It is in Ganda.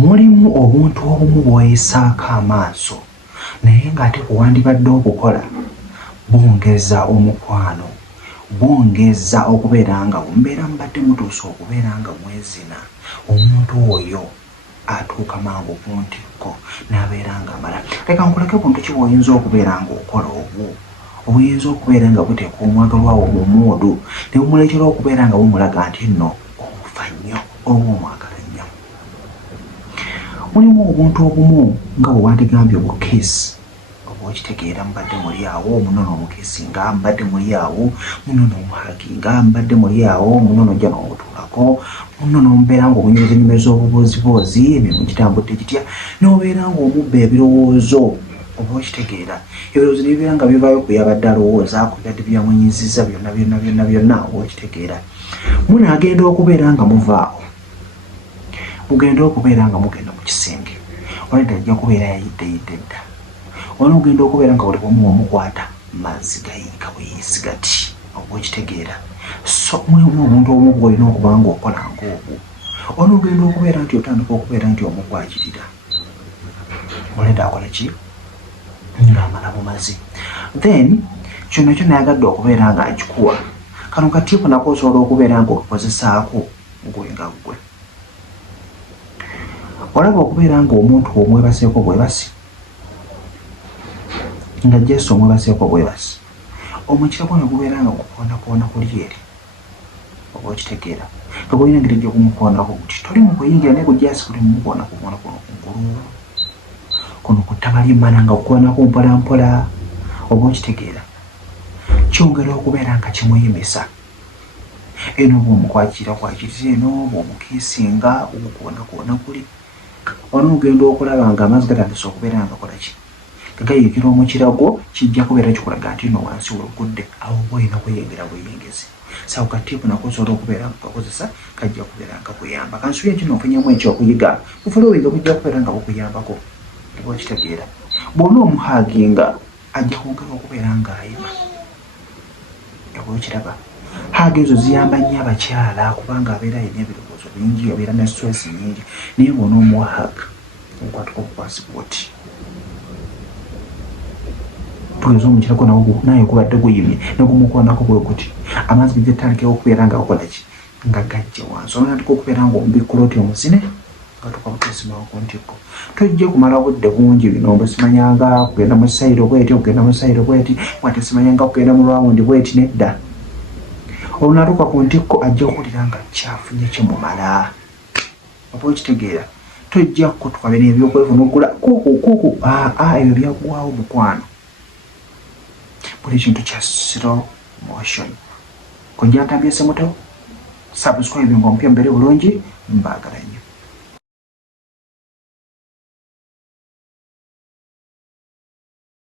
mulimu obuntu obumu bw'oyisaako amaaso naye ng'ate kuwandibadde okukola bwongeza omukwano, bwongeza okubeera nga mbeera mbadde mutuusa okubeera nga mwezina. Omuntu oyo atuuka mangu ku ntikko n'abeera nga amala. Leka nkuleke buntu ki bw'oyinza okubeera ng'okola obuyinza okubeera nga buteeka omwagalwawo mu muudu ne bumuleetera okubeera nga bumulaga nti nno omufa nnyo oba omwagala nnyo. Mulimu obuntu obumu nga bwe wandigambye obukiisi oba okitegeera mubadde muli awo munono omukiisi nga mubadde muli awo munono omuhagi nga mubadde muli awo munono ojja n'obutuulako munono omubeera ng'obunyumizenyumiriza obubooziboozi emirimu gitambudde gitya n'obeera ng'omubba ebirowoozo oba okitegeera ebirowoozo nebibeera nga bivaayo ku yabadde alowooza ku byadde byamunyiziza byonna oba okitegeera munaagenda okubeera nga muvaawo mugenda okubeera nga mugenda mu kisenge olwedda ajja kubeera yayidde dda onogenda okubeera nga olimu omukwata mazzi gayiika bweyiisi gati oba okitegeera so mulimu omuntu omu bw'olina okuba ng'okola ng'obwo onogenda okubeera nti otandika okubeera nti omukwakirira olwedda akola ki ng'amala bumazi then kino nakyo nayagadde okubeera nga akikuwa kano katiiko nako osobola okubeera ng'okukozesaako gwe nga ggwe olaba okubeera ng'omuntu omwebaseeko bwebasi nga Yesu omwebaseeko bwebasi omukirako ne gubeera nga gukoondakoona kuli eri oba okitegeera nga gwolina engeri gye kumukoondako guti toli mu kuyingira naye gujasi kuli mumukoondakoona kuno kungulu kuno ku ttaba ly'emmana nga gukoonako mpolampola oba okitegeera kyongera okubeera nga kimuyimisa eno bw'omukwakiriza eno bw'omukiisinga ogukoondakoona kuli onoogenda okulaba nga amazzi gatandise okubeera nga kola ki gagayiikira omukirago kijja kubeera kikulaga nti no wansi weggudde awo bwolina kweyengera bweyengezi sawo katiipu nako osobola okubeera nga gakozesa kajja kubeera nga kuyamba kansuye nti nofunyamu ekyokuyiga bufulowinga bujja kubeera nga bukuyambako oba okitegeera bw'ona omuhaaginga ajja kwongera okubeera nga ayima oba okiraba haaga ezo ziyamba nnyo abakyala kubanga abeera ayina ebirowoozo bingi abeera ne stress nyingi naye bw'ona omuwa haaga omukwatuka obukwasibwa oti tugeeza omukirako naye gubadde guyimye negumukoonako bwe guti amazzi gegetandikira okubeera nga gakola ki nga gajja wansi onatandika okubeera ng'omubikkula oti omuzine gatuka buteesimawo ku ntikko tojja kumala budde bungi bino mbusimanyanga kugenda mu sayiro bweti okugenda mu sayiro bweti mwatesimanyanga kugenda mu lwawundi bweti nedda olunatuuka ku ntikko ajja okuwulira nga kyafunye kimumala oba okitegeera tojja kutuka bino ebyokwevunugula kuku ebyo byaggwawo mukwano buli kintu kya slow motion kojja ntambyese muto subscribe ng'ompya mbere bulungi mbaagala nnyo.